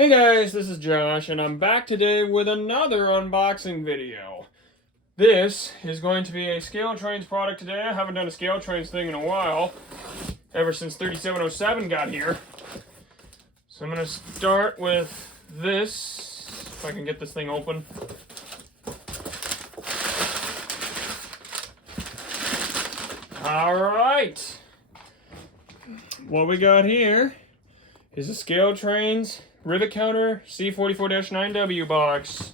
Hey guys, this is Josh, and I'm back today with another unboxing video. This is going to be a ScaleTrains product today. I haven't done a ScaleTrains thing in a while, ever since 3707 got here. So I'm going to start with this, if I can get this thing open. Alright, what we got here is a ScaleTrains Rivet counter C44-9W box.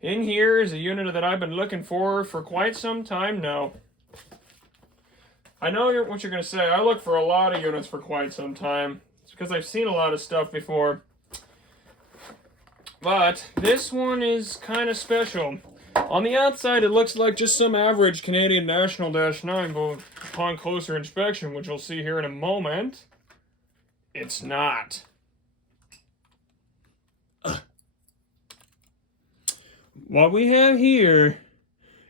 In here is a unit that I've been looking for quite some time now. I know what you're going to say. I look for a lot of units for quite some time. It's because I've seen a lot of stuff before. But this one is kind of special. On the outside, it looks like just some average Canadian National -9, but upon closer inspection, which you'll see here in a moment, it's not. What we have here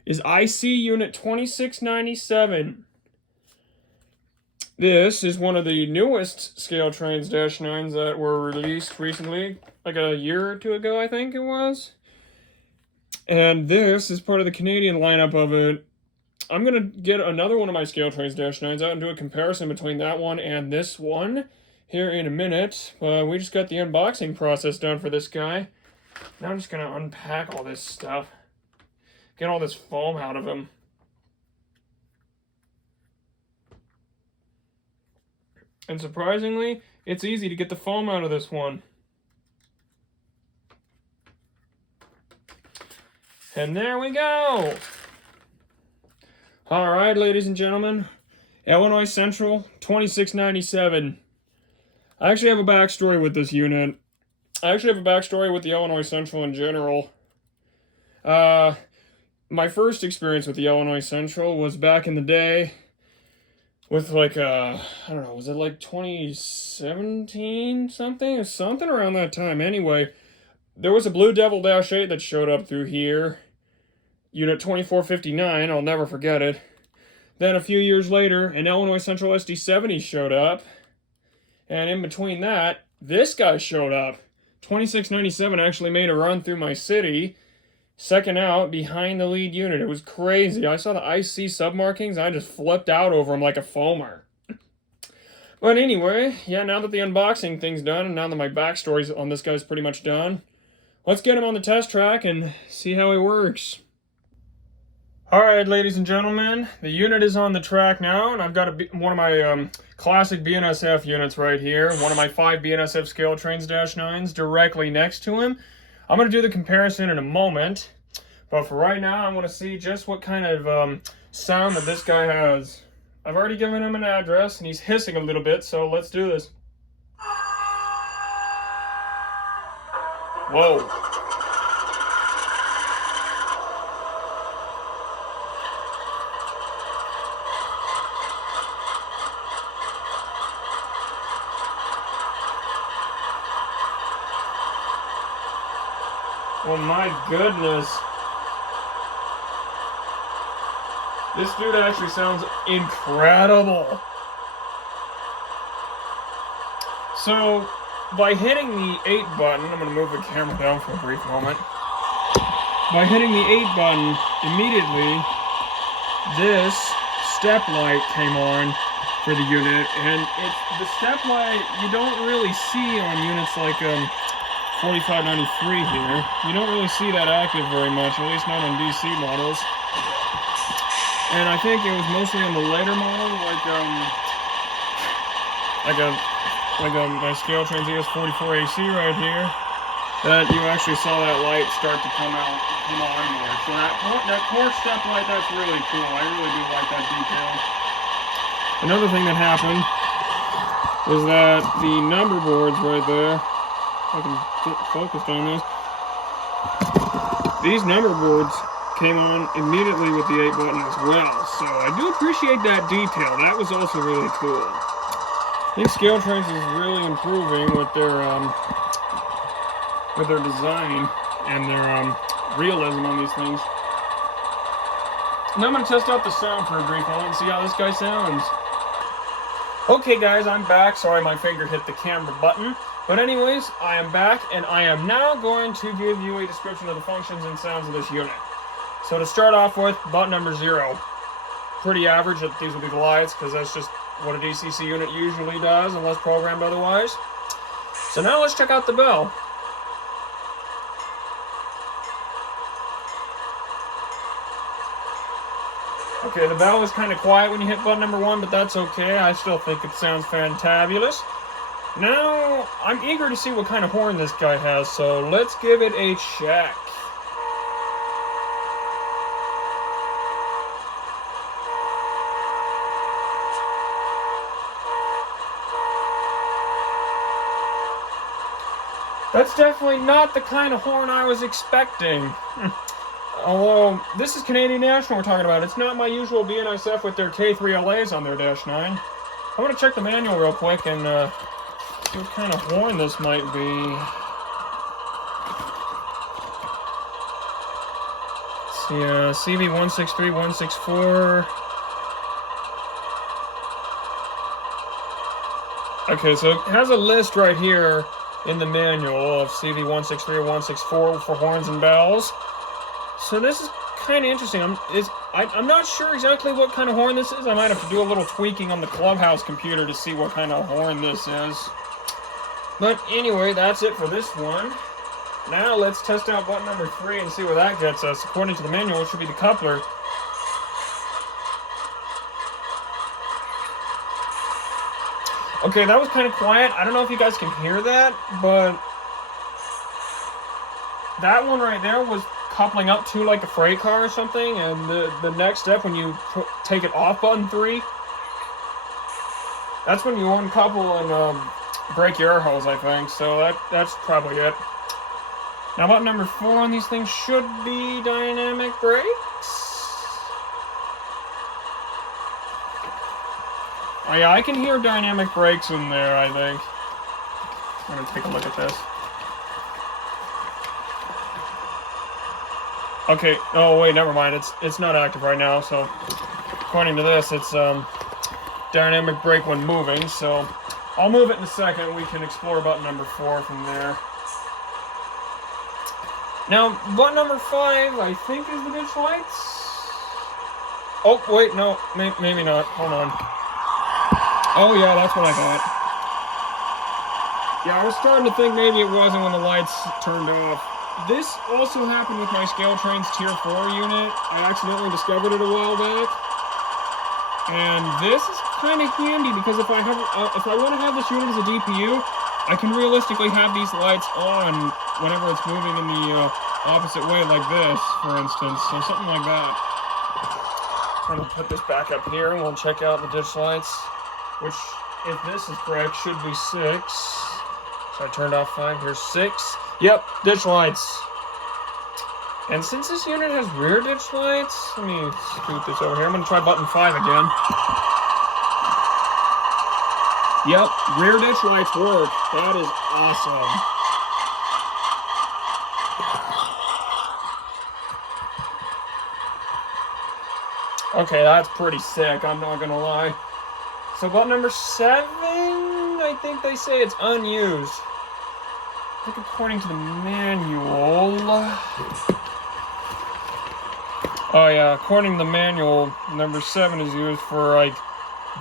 is IC Unit 2697. This is one of the newest ScaleTrains -9s that were released recently, like a year or two ago, I think it was. And this is part of the Canadian lineup of it. I'm going to get another one of my ScaleTrains -9s out and do a comparison between that one and this one here in a minute. We just got the unboxing process done for this guy. Now I'm just going to unpack all this stuff. Get all this foam out of him. And surprisingly, it's easy to get the foam out of this one. And there we go! Alright, ladies and gentlemen. Illinois Central 2697. I actually have a backstory with this unit. I actually have a backstory with the Illinois Central in general. My first experience with the Illinois Central was back in the day with like, I don't know, was it like 2017 something? Something around that time. Anyway, there was a Blue Devil -8 that showed up through here. Unit 2459, I'll never forget it. Then a few years later, an Illinois Central SD70 showed up. And in between that, this guy showed up. 2697 actually made a run through my city, second out behind the lead unit. It was crazy. I saw the IC submarkings, I just flipped out over them like a foamer. But anyway, yeah, now that the unboxing thing's done, and now that my backstory on this guy's pretty much done, let's get him on the test track and see how he works. Alright, ladies and gentlemen, the unit is on the track now, and I've got one of my classic BNSF units right here, one of my 5 BNSF ScaleTrains -9s directly next to him. I'm going to do the comparison in a moment, but for right now, I want to see just what kind of sound that this guy has. I've already given him an address, and he's hissing a little bit, so let's do this. Whoa. Oh my goodness. This dude actually sounds incredible. So, by hitting the 8 button, I'm going to move the camera down for a brief moment. By hitting the 8 button, immediately, this step light came on for the unit. And it's the step light you don't really see on units like 4593 here. You don't really see that active very much, at least not on DC models. And I think it was mostly on the later model, like my ScaleTrains ES44AC right here, that you actually saw that light start to come on more. So that core step light, that's really cool. I really do like that detail. Another thing that happened was that the number boards right there, I can get focused on this. These number boards came on immediately with the 8 button as well, so I do appreciate that detail. That was also really cool. I think ScaleTrains is really improving with their design and their realism on these things. Now I'm going to test out the sound for a brief moment and see how this guy sounds. Okay guys, I'm back. Sorry my finger hit the camera button. But anyways, I am back, and I am now going to give you a description of the functions and sounds of this unit. So to start off with, button number 0. Pretty average, these will be the lights, because that's just what a DCC unit usually does, unless programmed otherwise. So now let's check out the bell. Okay, the bell is kind of quiet when you hit button number 1, but that's okay. I still think it sounds fantabulous. Now, I'm eager to see what kind of horn this guy has, so let's give it a check. That's definitely not the kind of horn I was expecting. Although, this is Canadian National we're talking about. It's not my usual BNSF with their K3LAs on their -9. I'm going to check the manual real quick and see what kind of horn this might be. Let's see, CV163, 164. Okay, so it has a list right here in the manual of CV163 or 164 for horns and bells. So this is kind of interesting. I'm not sure exactly what kind of horn this is. I might have to do a little tweaking on the Clubhouse computer to see what kind of horn this is. But anyway, that's it for this one. Now let's test out button number 3 and see where that gets us. According to the manual, it should be the coupler. Okay, that was kind of quiet. I don't know if you guys can hear that, but that one right there was coupling up to like a freight car or something, and the next step when you take it off button 3, that's when you uncouple and break your air hose, I think. So that's probably it. Now button number 4 on these things should be dynamic brakes. Oh yeah, I can hear dynamic brakes in there, I think. I'm gonna take a look at this. Okay, oh wait, never mind, it's not active right now, so according to this, it's dynamic brake when moving, so I'll move it in a second. We can explore button number 4 from there. Now, button number 5, I think, is the ditch lights? Oh, wait, no, maybe not, hold on. Oh yeah, that's what I thought. Yeah, I was starting to think maybe it wasn't when the lights turned off. This also happened with my ScaleTrains Tier 4 unit. I accidentally discovered it a while back. And this is kind of handy because if I want to have this unit as a DPU, I can realistically have these lights on whenever it's moving in the opposite way like this, for instance. So something like that. I'm going to put this back up here and we'll check out the ditch lights, which, if this is correct, should be 6. So I turned off 5, here's 6. Yep, ditch lights. And since this unit has rear ditch lights, let me scoot this over here. I'm going to try button 5 again. Yep, rear ditch lights work. That is awesome. Okay, that's pretty sick, I'm not going to lie. So button number 7, I think they say it's unused. I think according to the manual... Oh yeah, according to the manual, number 7 is used for like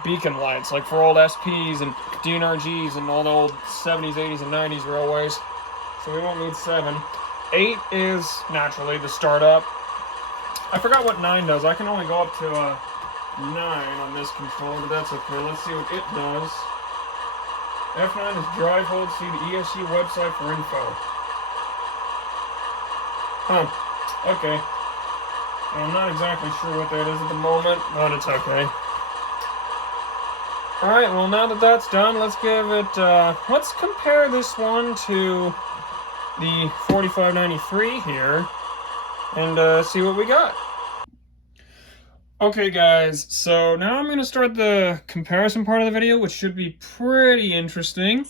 beacon lights, like for old SPs and DNRGs and all the old 70s, 80s, and 90s railways. So we won't need 7. 8 is, naturally, the startup. I forgot what 9 does. I can only go up to 9 on this controller, but that's okay. Let's see what it does. F9 is drive hold. See the ESU website for info. Huh. Okay. I'm not exactly sure what that is at the moment, but it's okay. Alright, well now that that's done, let's give it, let's compare this one to the 4593 here, and see what we got. Okay guys, so now I'm going to start the comparison part of the video, which should be pretty interesting.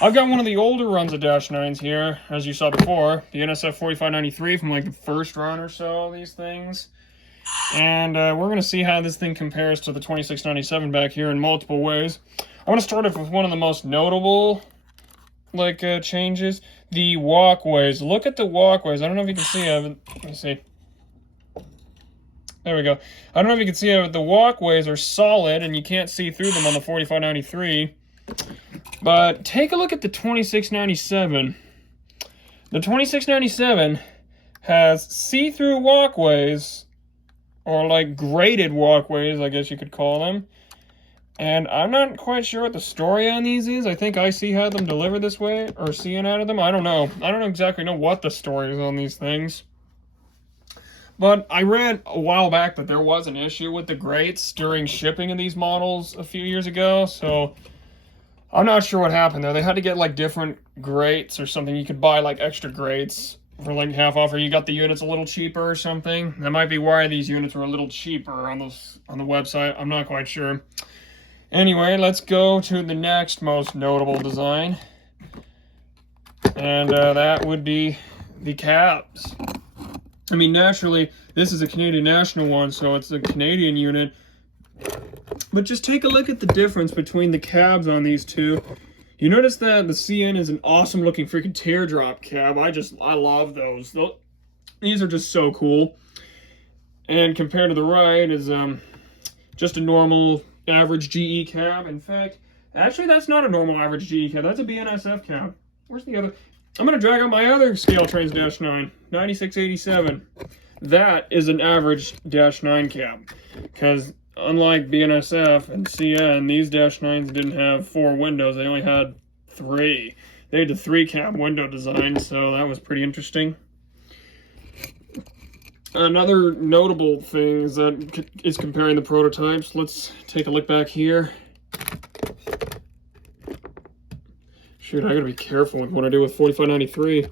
I've got one of the older runs of -9s here, as you saw before, the NSF 4593 from like the first run or so of these things. And we're going to see how this thing compares to the 2697 back here in multiple ways. I want to start off with one of the most notable like changes. The walkways. Look at the walkways. I don't know if you can see it. Let me see. There we go. I don't know if you can see it, but the walkways are solid, and you can't see through them on the 45-93. But take a look at the 26-97. The 26-97 has see-through walkways, or like graded walkways, I guess you could call them. And I'm not quite sure what the story on these is. I think IC had them delivered this way, or CN out of them. I don't know. I don't exactly know what the story is on these things. But I read a while back that there was an issue with the grates during shipping of these models a few years ago, so I'm not sure what happened there. They had to get like different grates or something. You could buy like extra grates for like half off, or you got the units a little cheaper or something. That might be why these units were a little cheaper on the website. I'm not quite sure. Anyway, let's go to the next most notable design. And that would be the cabs. I mean, naturally, this is a Canadian National one, so it's a Canadian unit. But just take a look at the difference between the cabs on these two. You notice that the CN is an awesome looking freaking teardrop cab. I love those. These are just so cool. And compared to the right is just a normal average GE cab. In fact, actually that's not a normal average GE cab. That's a BNSF cab. Where's the other? I'm going to drag out my other ScaleTrains -9, 9687. That is an average -9 cab. Because unlike BNSF and CN, these -9s didn't have 4 windows. They only had 3. They had the 3-cab window design, so that was pretty interesting. Another notable thing is that is comparing the prototypes. Let's take a look back here. Shoot, I gotta be careful with what I do with 45-93.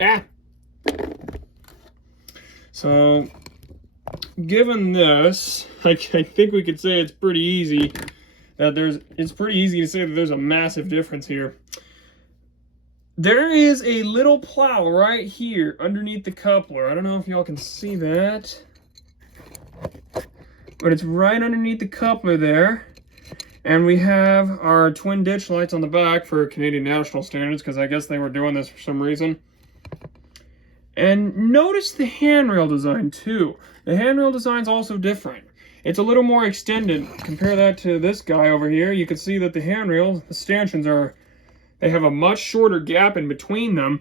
Ah! So, given this, I think we could say it's pretty easy it's pretty easy to say that there's a massive difference here. There is a little plow right here underneath the coupler. I don't know if y'all can see that, but it's right underneath the coupler there. And we have our twin ditch lights on the back for Canadian National standards, because I guess they were doing this for some reason. And notice the handrail design too. The handrail design's also different. It's a little more extended. Compare that to this guy over here. You can see that the handrails, the stanchions they have a much shorter gap in between them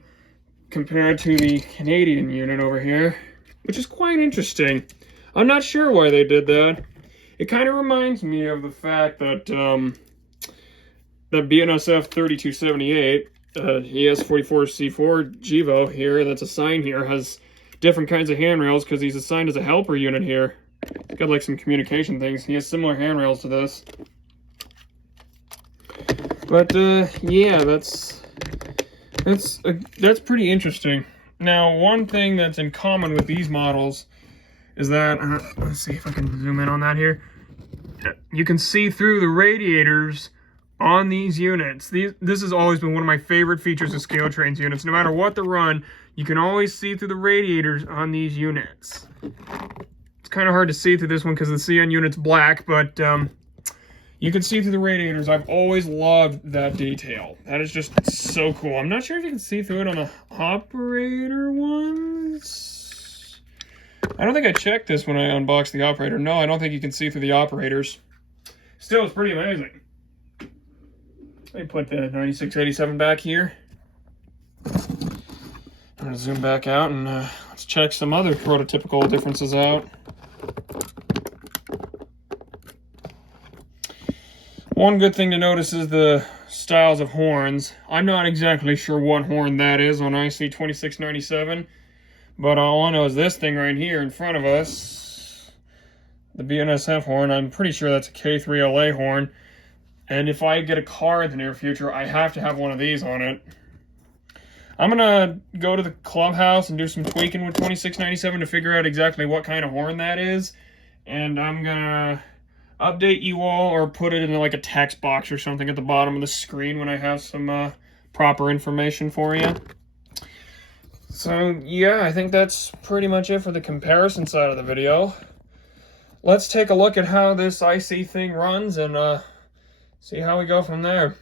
compared to the Canadian unit over here, which is quite interesting. I'm not sure why they did that. It kind of reminds me of the fact that the BNSF 3278 ES44C4 GEVO here, that's assigned here, has different kinds of handrails because he's assigned as a helper unit here. He's got like some communication things. He has similar handrails to this. But yeah, that's pretty interesting. Now, one thing that's in common with these models is that, let's see if I can zoom in on that here. You can see through the radiators on these units. This has always been one of my favorite features of ScaleTrains units. No matter what the run, you can always see through the radiators on these units. It's kind of hard to see through this one because the CN unit's black, but you can see through the radiators. I've always loved that detail. That is just so cool. I'm not sure if you can see through it on the operator ones. I don't think I checked this when I unboxed the operator. No, I don't think you can see through the operators. Still, it's pretty amazing. Let me put the 9687 back here. I'm going to zoom back out and let's check some other prototypical differences out. One good thing to notice is the styles of horns. I'm not exactly sure what horn that is on IC 2697. But all I know is this thing right here in front of us, the BNSF horn. I'm pretty sure that's a K3LA horn. And if I get a car in the near future, I have to have one of these on it. I'm going to go to the clubhouse and do some tweaking with 2697 to figure out exactly what kind of horn that is. And I'm going to update you all or put it in like a text box or something at the bottom of the screen when I have some proper information for you. So, yeah, I think that's pretty much it for the comparison side of the video. Let's take a look at how this IC thing runs and see how we go from there.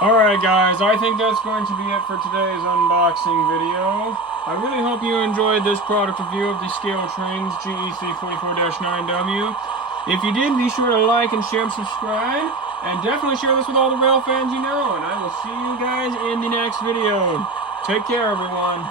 Alright guys, I think that's going to be it for today's unboxing video. I really hope you enjoyed this product review of the ScaleTrains C44-9W. If you did, be sure to like and share and subscribe. And definitely share this with all the rail fans you know. And I will see you guys in the next video. Take care, everyone.